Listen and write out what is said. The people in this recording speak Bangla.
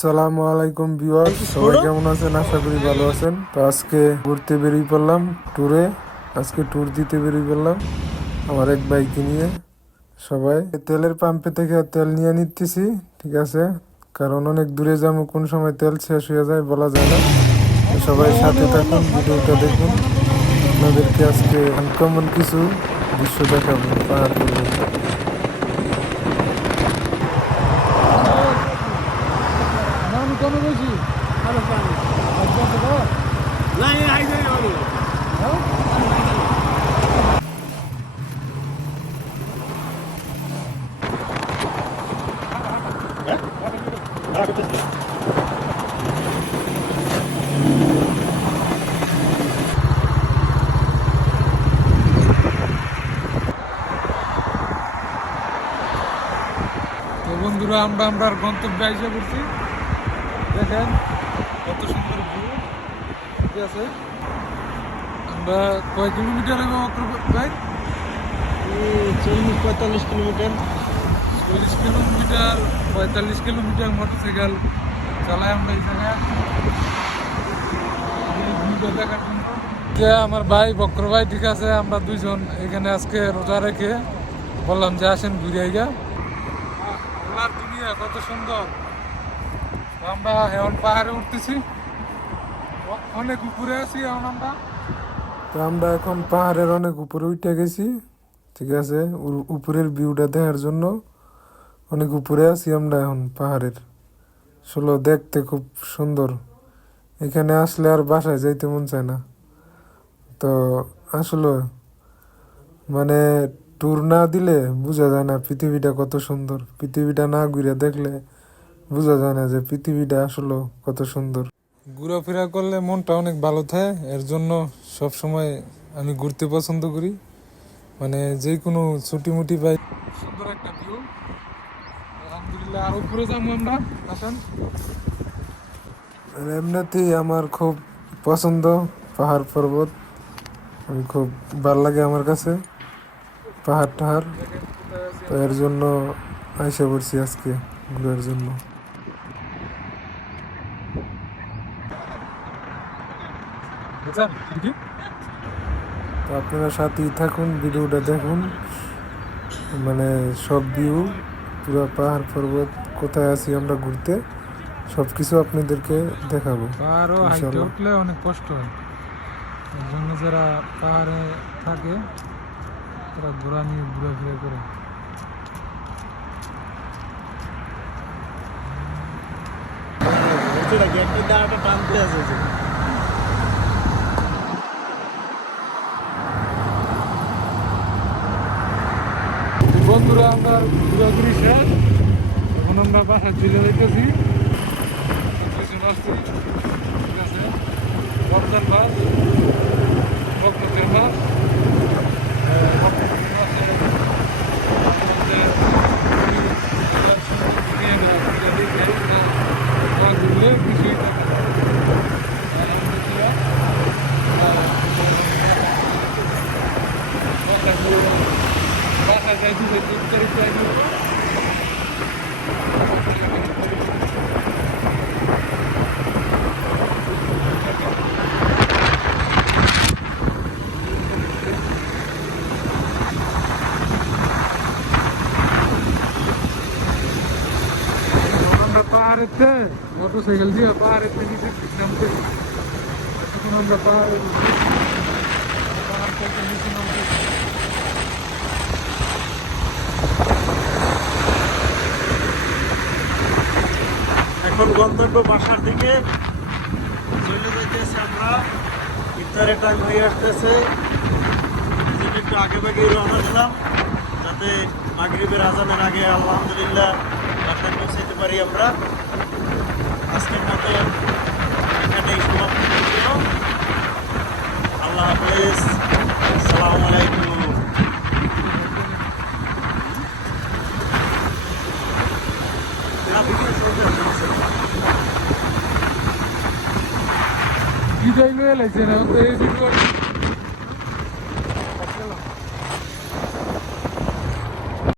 আসসালামু আলাইকুম ভিউয়ার্স, সবাই কেমন আছেন? আশা করি ভালো আছেন। তো আজকে ঘুরতে বেরিয়ে পড়লাম ট্যুরে। আজকে ট্যুর দিতে বেরিয়ে পড়লাম আমার এক বাইকে নিয়ে। সবাই তেলের পাম্পে থেকে তেল নিয়ে নিতেছি, ঠিক আছে, কারণ অনেক দূরে যাবো, কোন সময় তেল শেষ হয়ে যায় বলা যায় না। তো সবাই সাথে থাকুন, ভিডিওটা দেখুন। আপনাদেরকে আজকে আনকমন কিছু দৃশ্য দেখাবো পাহাড় পর্বতের। তো বন্ধুরা, আমরা গন্তব্যে এসে পড়ছি। দেখেন কত সুন্দর ভিউ, ঠিক আছে। আমরা কয় কিলোমিটার ভাই? 40-45 কিলোমিটার। 40 কিলোমিটার 45 কিলোমিটার মোটরসাইকেল চালাই আমরা এই জায়গায় ভিউটা দেখার জন্য। যে আমার ভাই বক্র ভাই, ঠিক আছে, আমরা দুইজন এখানে আজকে রোজা রেখে বললাম যে আসেন ঘুরে আইগা। আল্লাহর দুনিয়া কত সুন্দর। আমরা এখন পাহাড়ে উঠতেছি, অনেক উপরে আছি এখন আমরা। তো আমরা এখন পাহাড়ের অনেক উপরে উঠে গেছি, ঠিক আছে, উপরের ভিউটা দেখার জন্য অনেক উপরে আছি আমরা এখন পাহাড়ের। আসলে দেখতে খুব সুন্দর, এখানে আসলে আর বাসায় যাইতে মন চায় না। তো আসলে মানে ট্যুর না দিলে বোঝা যায় না পৃথিবীটা কত সুন্দর। পৃথিবীটা না ঘুরে দেখলে বোঝা যায় না যে পৃথিবীটা আসলে কত সুন্দর। ঘোরাফেরা করলে মনটা অনেক ভালো থাকে, এর জন্য সব সময় আমি ঘুরতে পছন্দ করি। মানে যে কোনো ছুটি মুটি পাই, সুন্দর একটা ভিউ। আলহামদুলিল্লাহ, আর উপরে যাবো আমরা, আসেন। এমনিতেই আমার খুব পছন্দ পাহাড় পর্বত, আমি খুব ভালো লাগে আমার কাছে পাহাড় টাহাড়। তো এর জন্য আইসা পড়ছি আজকে ঘুরার জন্য। তো আপনারা সাথেই থাকুন, ভিডিওটা দেখুন, মানে সব ভিউ, পুরো পাহাড় পর্বত, কোথায় আছি আমরা ঘুরতে, সব কিছু আপনাদেরকে দেখাবো পাহাড়ও হাইটে ইনশাল্লাহ। উঠলে অনেক কষ্ট হয়, এর জন্য যারা পাহাড়ে থাকে তারা ঘোরাফেরা করে। টানতে আছে। বন্ধুরা, আমরা ঘোরাঘুরি শেষ, এখন আমরা বাসায় চলে যাইতেছি। ঠিক আছে, রমজান মাস, বকরতের মাস। কিছুই থাকে না। বাসায় যাইতে যাইতে ইফতারির টাইম হলো। আমরা পাহাড়েতে মোটরসাইকেল দিয়ে পাহাড়েতে নিচে নামতে, এখন আমরা পাহাড় থেকে নিচে নামতে। এখন গন্তব্য বাসার দিকে চলে যাইতেছে। আমরা ইফতারের টাইম হয়ে আসতেছে, একটু আগে ভাগেই রওনা দিলাম যাতে মাগরিবের আজানের আগে আলহামদুলিল্লাহ বাসায় পৌঁছাতে পারি আমরা। আজকের মতো এখানেই সমাপ্ত ছিল। আল্লাহ হাফেজ, আসসালামু আলাইকুম। বিদায় নিয়ে লাগছে না,